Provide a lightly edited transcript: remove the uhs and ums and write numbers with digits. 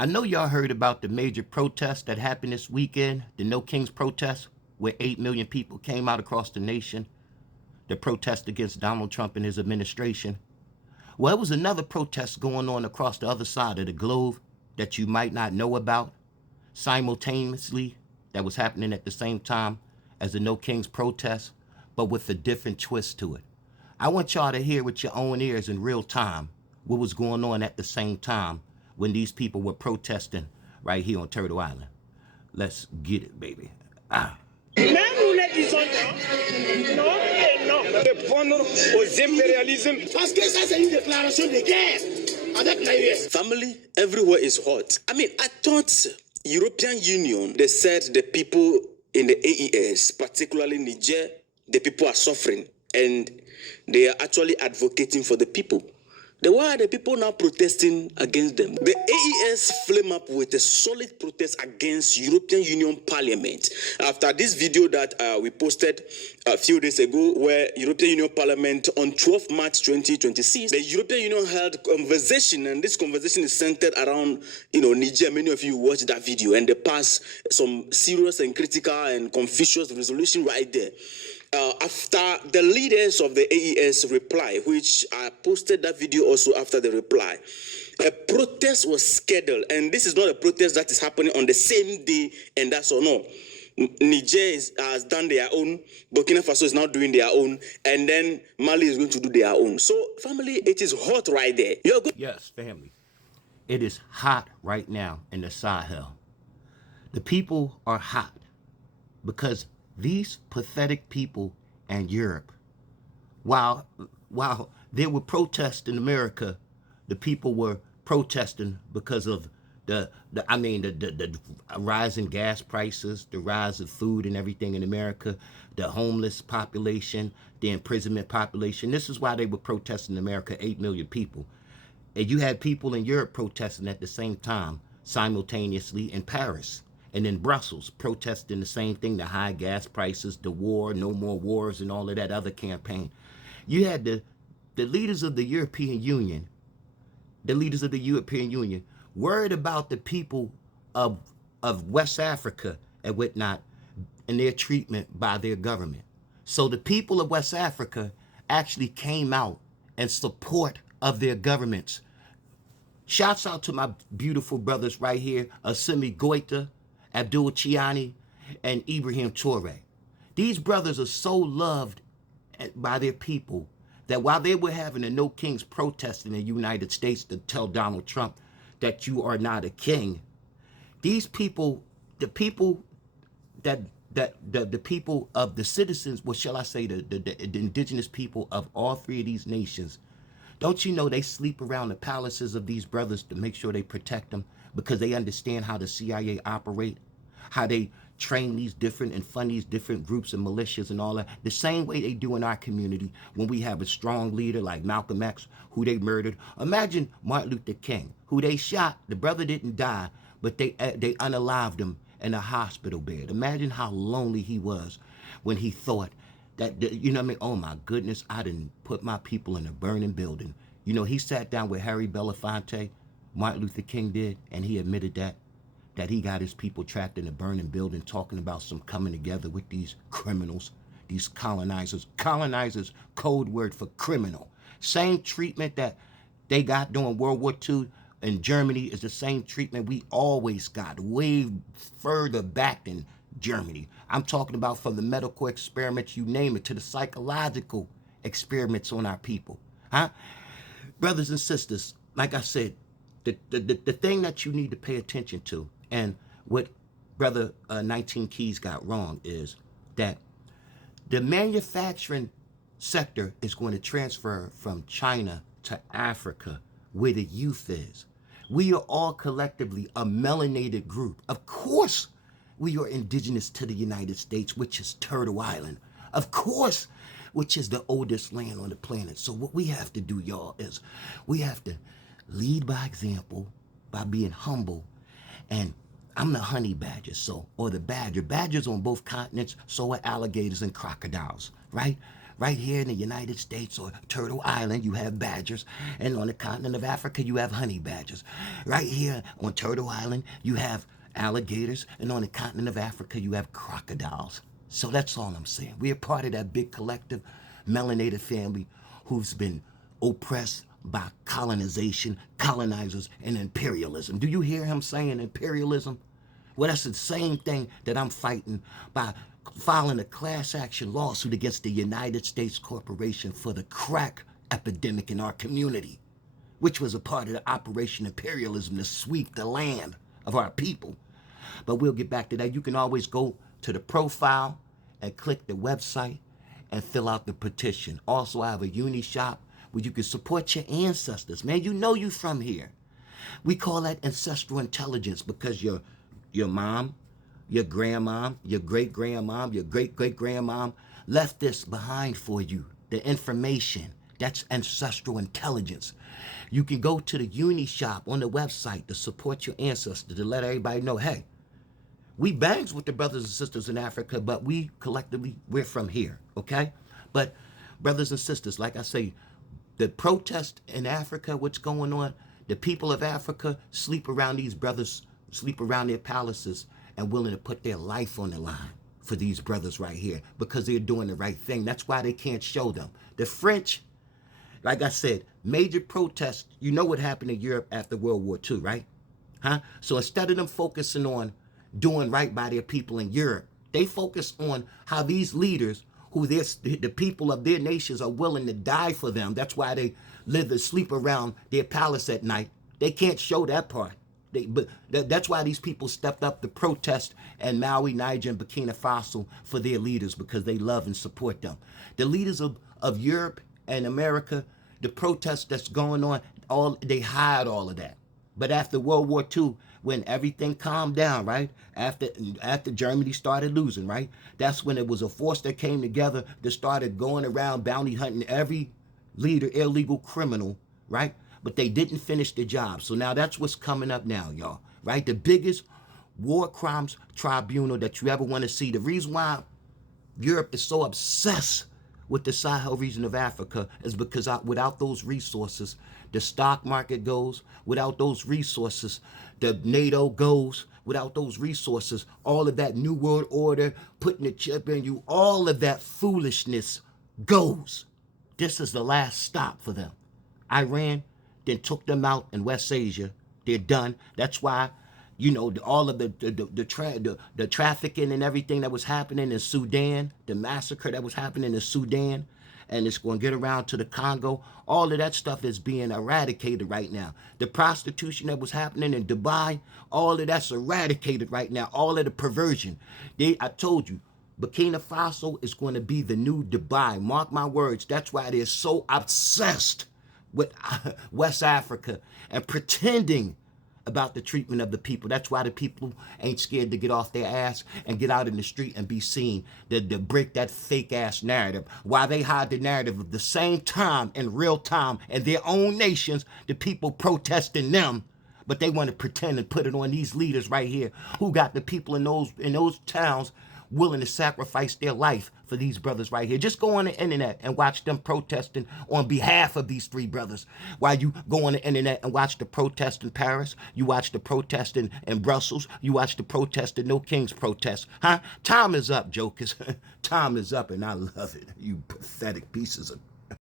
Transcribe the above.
I know y'all heard about the major protest that happened this weekend, the No Kings protest, where 8 million people came out across the nation to protest against Donald Trump and his administration. Well, there was another protest going on across the other side of the globe that you might not know about, simultaneously, that was happening at the same time as the No Kings protest, but with a different twist to it. I want y'all to hear with your own ears in real time what was going on at the same time when these people were protesting right here on Turtle Island. Let's get it, baby. Mais nous ne disons non et non. Répondre aux impérialismes. Parce que ça, c'est une déclaration de guerre avec la US. Family everywhere is hot. I mean, I thought European Union, they said the people in the AES, particularly Niger, the people are suffering and they are actually advocating for the people. Then why are the people now protesting against them? The AES flame up with a solid protest against European Union Parliament. After this video that we posted a few days ago, where European Union Parliament on 12 March 2026, the European Union held conversation, and this conversation is centered around, Niger. Many of you watched that video, and they passed some serious and critical and Confucius resolution right there. After the leaders of the AES reply, which I posted that video also after the reply, a protest was scheduled, and this is not a protest that is happening on the same day, and that's all. No. Niger has done their own, Burkina Faso is now doing their own, and then Mali is going to do their own. So, family, it is hot right there. You're good. Yes, family. It is hot right now in the Sahel. The people are hot because these pathetic people in Europe, while there were protests in America, the people were protesting because of the rise in gas prices, the rise of food and everything in America, the homeless population, the imprisonment population. This is why they were protesting in America, 8 million people. And you had people in Europe protesting at the same time, simultaneously in Paris. And in Brussels, protesting the same thing, the high gas prices, the war, no more wars, and all of that other campaign. You had the leaders of the European Union, worried about the people of West Africa and whatnot and their treatment by their government. So the people of West Africa actually came out in support of their governments. Shouts out to my beautiful brothers right here, Assimi Goita, Abdul Chiani, and Ibrahim Toure. These brothers are so loved by their people that while they were having a No Kings protest in the United States to tell Donald Trump that you are not a king, these people, the people of the citizens, what shall I say, the indigenous people of all three of these nations, don't you know they sleep around the palaces of these brothers to make sure they protect them because they understand how the CIA operate, how they train these different and fund these different groups and militias and all that, the same way they do in our community when we have a strong leader like Malcolm X, who they murdered. Imagine Martin Luther King, who they shot. The brother didn't die, but they unalived him in a hospital bed. Imagine how lonely he was when he thought that, you know what I mean? Oh my goodness, I didn't put my people in a burning building. You know, he sat down with Harry Belafonte, Martin Luther King did, and he admitted that he got his people trapped in a burning building, talking about some coming together with these criminals, these colonizers. Colonizers, code word for criminal. Same treatment that they got during World War II in Germany is the same treatment we always got, way further back than Germany. I'm talking about from the medical experiments, you name it, to the psychological experiments on our people. Huh? Brothers and sisters, like I said, the thing that you need to pay attention to, and what Brother 19 Keys got wrong, is that the manufacturing sector is going to transfer from China to Africa, where the youth is. We are all collectively a melanated group. Of course, we are indigenous to the United States, which is Turtle Island. Of course, which is the oldest land on the planet. So what we have to do, y'all, is we have to lead by example, by being humble. And I'm the honey badger, or the badger. Badgers on both continents, so are alligators and crocodiles, right? Right here in the United States or Turtle Island, you have badgers. And on the continent of Africa, you have honey badgers. Right here on Turtle Island, you have alligators. And on the continent of Africa, you have crocodiles. So that's all I'm saying. We're part of that big collective melanated family who's been oppressed by colonization, colonizers, and imperialism. Do you hear him saying imperialism? Well, that's the same thing that I'm fighting by filing a class action lawsuit against the United States Corporation for the crack epidemic in our community, which was a part of the Operation Imperialism to sweep the land of our people. But we'll get back to that. You can always go to the profile and click the website and fill out the petition. Also, I have a uni shop where you can support your ancestors. Man, you know you from here. We call that ancestral intelligence because your mom, your grandmom, your great-grandmom, your great-great-grandmom left this behind for you. The information, that's ancestral intelligence. You can go to the uni shop on the website to support your ancestors, to let everybody know, hey, we bangs with the brothers and sisters in Africa, but we collectively, we're from here, okay? But brothers and sisters, like I say, the protest in Africa, what's going on, the people of Africa sleep around these brothers, sleep around their palaces, and willing to put their life on the line for these brothers right here because they're doing the right thing. That's why they can't show them. The French, like I said, major protests. You know what happened in Europe after World War II, right? Huh? So instead of them focusing on doing right by their people in Europe, they focus on how these leaders, who the people of their nations are willing to die for them. That's why they live and sleep around their palace at night. They can't show that part. But that's why these people stepped up to protest in Mali, Niger, and Burkina Faso for their leaders, because they love and support them. The leaders of Europe and America, the protests that's going on, they hide all of that. But after World War II, when everything calmed down, right? After Germany started losing, right? That's when it was a force that came together that started going around bounty hunting every leader, illegal criminal, right? But they didn't finish the job. So now that's what's coming up now, y'all, right? The biggest war crimes tribunal that you ever want to see. The reason why Europe is so obsessed with the Sahel region of Africa is because without those resources, the stock market goes. Without those resources, the NATO goes. Without those resources, all of that New World Order, putting the chip in you, all of that foolishness goes. This is the last stop for them. Iran then took them out in West Asia. They're done. That's why, you know, all of the trafficking and everything that was happening in Sudan, the massacre that was happening in Sudan, and it's going to get around to the Congo. All of that stuff is being eradicated right now. The prostitution that was happening in Dubai, all of that's eradicated right now. All of the perversion. I told you, Burkina Faso is going to be the new Dubai. Mark my words. That's why they're so obsessed with West Africa and pretending about the treatment of the people. That's why the people ain't scared to get off their ass and get out in the street and be seen, to break that fake ass narrative. Why they hide the narrative of the same time in real time in their own nations, the people protesting them, but they want to pretend and put it on these leaders right here who got the people in those towns willing to sacrifice their life for these brothers right here. Just go on the internet and watch them protesting on behalf of these three brothers. While you go on the internet and watch the protest in Paris, you watch the protest in Brussels, you watch the protest in No King's protest. Huh? Time is up, jokers. Time is up, and I love it. You pathetic pieces of